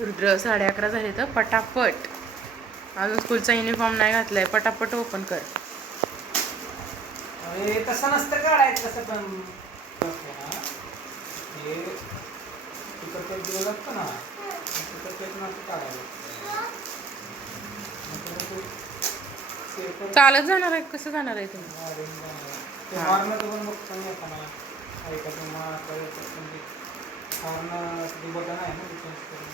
रुद्र साडे अकरा झाले तर पटापट. अजून स्कूलचा युनिफॉर्म नाही घातलाय. पटापट ओपन कर. तसं नसतं काढायचं तसं पण. हे. दिवस ना. काढायला चालत जाणार आहे. कसं जाणार आहे तुम्ही? ते ना बटन आहे change करून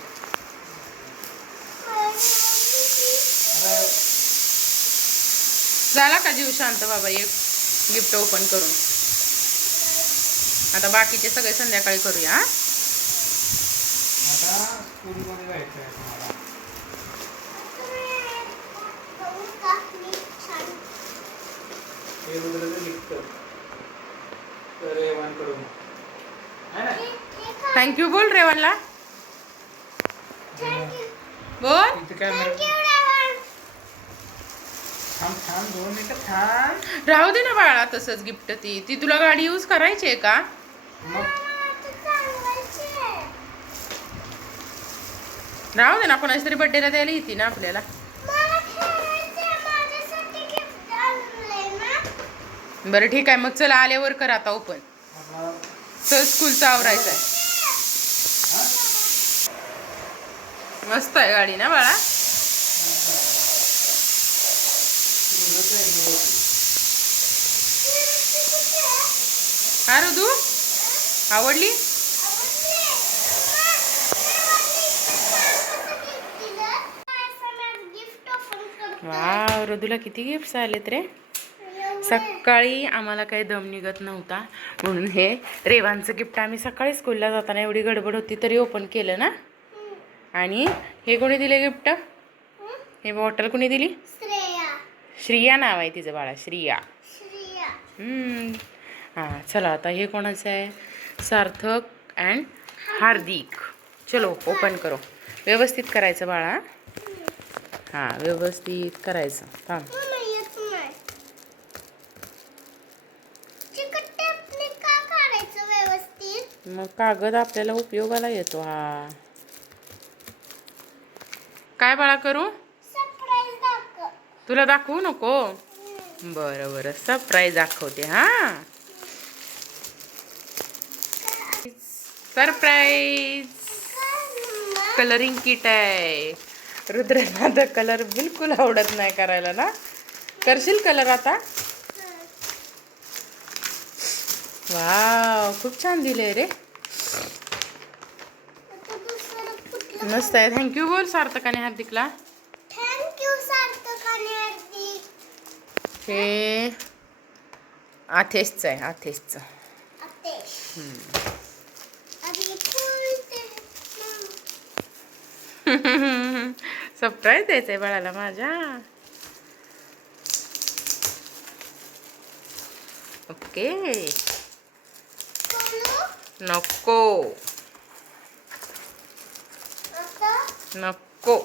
झाला का जीव शांत बाबा एक गिफ्ट ओपन करून आता बाकीचे सगळे संध्याकाळी करूया हा? आता स्कूलमध्ये जायचं आहे तुम्हाला हे. तर रेवांकडून आहे ना थँक्यू बोल रेवणला बोल. राहू दे ना बाळा तसंच गिफ्ट ती. ती तुला गाडी यूज करायची आहे का? मग? राहू दे ना कोणाची तरी बड्डेला द्यायला येते ना आपल्याला. बरं ठीक आहे मग चला आल्यावर कर आता ओपन चल स्कूलचं आवरायचं आहे मस्त आहे गाडी ना बाळा? हा रुदू? आवडली? वा रुदूला किती गिफ्ट आलेत रे. सकाळी आम्हाला काही दम निघत नव्हता. म्हणून हे रेवांचं गिफ्ट आम्ही सकाळी स्कूलला जाताना एवढी गडबड होती तरी ओपन केलं ना. आणि हे कोणी दिले गिफ्ट? हे? बॉटल कोणी दिली? श्रेया. श्रिया नाव आहे तिचं बाळा श्रिया. हां चला आता हे कोणाचं आहे? सार्थक अँड हार्दिक. चलो ओपन करो. व्यवस्थित करायचं बाळा. हां व्यवस्थित करायचं. थांब. व्यवस्थित? मग कागद आपल्याला उपयोगाला येतो हा. काय बाळा करू? तुला दाखवू नको? बरं बरं. सरप्राईज दाखवते हां? सरप्राईज कलरिंग किट आहे. रुद्राला तर कलर बिलकुल आवडत नाही करायला ना? करशील कलर आता? वाव खूप छान दिले रे. मस्त आहे. थँक्यू बोल सार्थकाने हार्दिकला. थँक्यू सार्थक आणि हार्दिक. हे आथेसचं आहे आणि ते? सरप्राईज द्यायचंय बाळाला माझ्या. ओके बोलू नको आता नको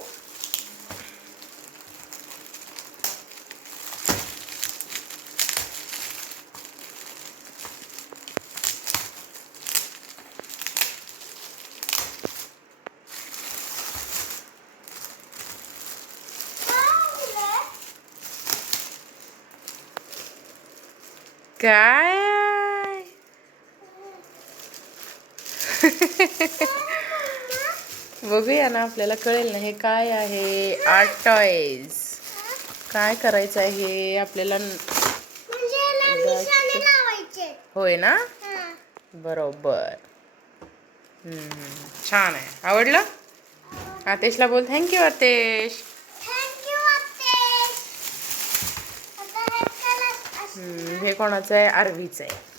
काय बघूया ना आपल्याला कळेल ना हे काय आहे? आर्ट टॉयज काय करायचं आहे हे? आपल्याला म्हणजे होय ना. बरोबर. छान आहे. आवडलं? आतेशला बोल. Thank you Atesh. हे हे कोणाचं आहे? आरवीचं आहे.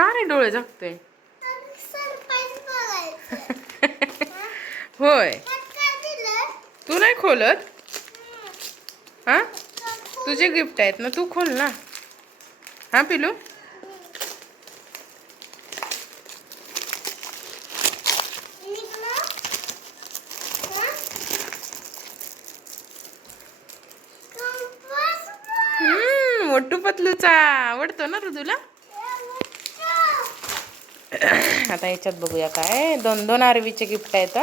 का रे डोळे झाकतोय होय. तू नाही खोलत? हा? तुझे गिफ्ट आहेत ना तू खोल ना. हा पिलू? मोठू पतलूचा आवडतो ना तुला आता याच्यात बघूया काय. दोन दोन आरवीचे गिफ्ट आहेत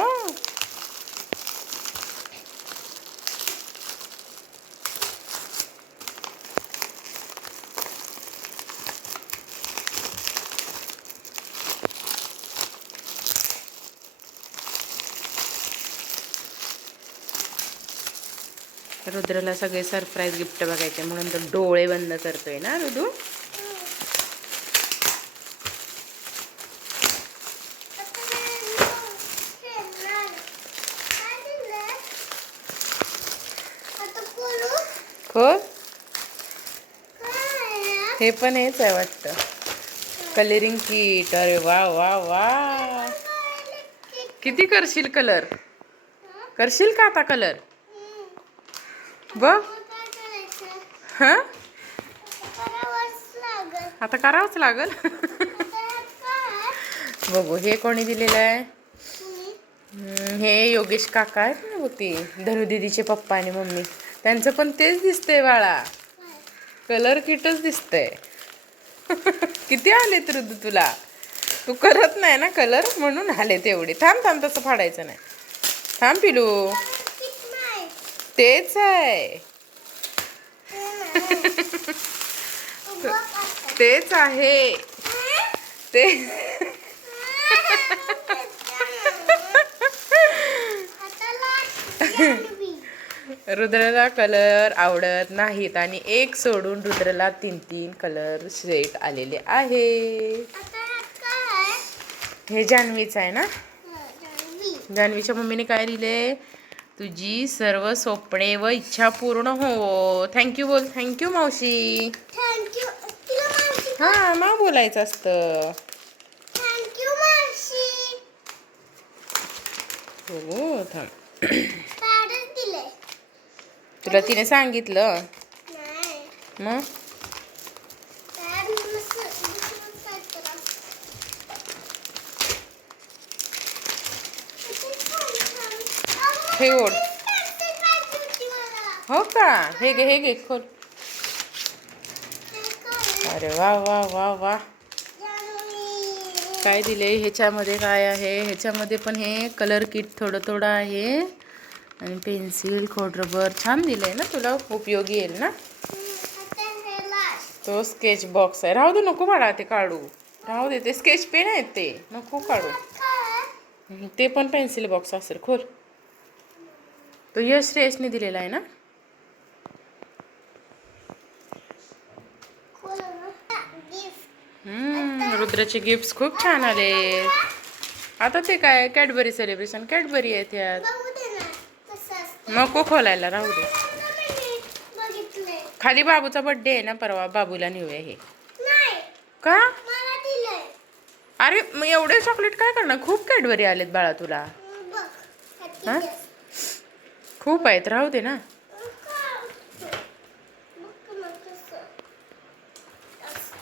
रुद्रला सगळे सरप्राईज गिफ्ट बघायचे म्हणून तर डोळे बंद करतोय ना रुदू? खोल हे पण हेच आहे वाटतं. कलरिंग किट अरे वा वा वा. किती करशील कलर करशील का आता कलर बघ. हा? आता करावंच लागल. बघू हे कोणी दिलेलं आहे? हे योगेश काका आहेत ना बघ ती धनुदीदीचे पप्पा आणि मम्मी. त्यांचं पण तेच दिसतंय बाळा. कलर किटच दिसतंय. किती आले ऋतू तुला? तू करत नाही ना कलर म्हणून आले तेवढे थांब थांब तसं फाडायचं नाही. थांब पिलू. तेच आहे. तेच आहे. ते रुद्रला कलर आवडत नाहीत आणि एक सोडून रुद्रला तीन तीन कलर सेट आलेले आहे हे जान्हवीचं आहे ना? जान्हवीच्या मम्मीने काय लिहिले? तुझी सर्व स्वप्ने व इच्छा पूर्ण हो. थँक्यू बोल. थँक्यू मावशी. हा मा बोलायचं असतं. हो थांब. तुला तिने सांगितलं? मग? हे ओढ. हो का? हे घे हे घे खोल? अरे वा वा वा वा. काय दिले? ह्याच्यामध्ये काय आहे? ह्याच्यामध्ये पण हे कलर किट थोडं थोडं आहे. आणि पेन्सिल खोड रबर छान दिलंय ना तुला? उपयोगी येईल ना. तो स्केच बॉक्स आहे. राहू दे नको बाळा ते काढू. राहू दे ते स्केच पेन आहेत ते. नको काढू. ते पण पेन्सिल बॉक्स असेल खोल. तो यश श्रेयसने दिलेला आहे ना. हम्म, रुद्राचे गिफ्ट खूप छान आले. आता ते काय? कॅडबरी सेलिब्रेशन कॅडबरी आहेत यात. नको खोलायला राहू दे. खाली बाबूचा बर्थडे आहे ना परवा बाबूला नेऊया हे. नाही का? अरे मग एवढे चॉकलेट काय करणार? खूप कॅडबरी आलेत बाळा तुला. हा? खूप आहेत राहू दे ना बघ ना कसं. असं.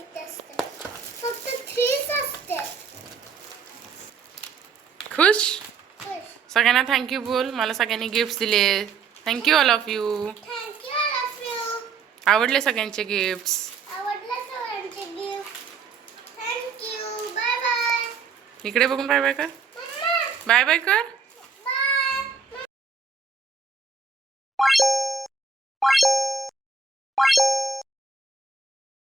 इथे असतं. फक्त थ्रीच असते खुश खुश सगळ्यांना थँक्यू बोल. मला सगळ्यांनी गिफ्ट दिले. Thank you all of you thank you all of you आवडले सगळ्यांचे गिफ्ट्स इकडे बघून बाय बाय कर. बाय बाय कर.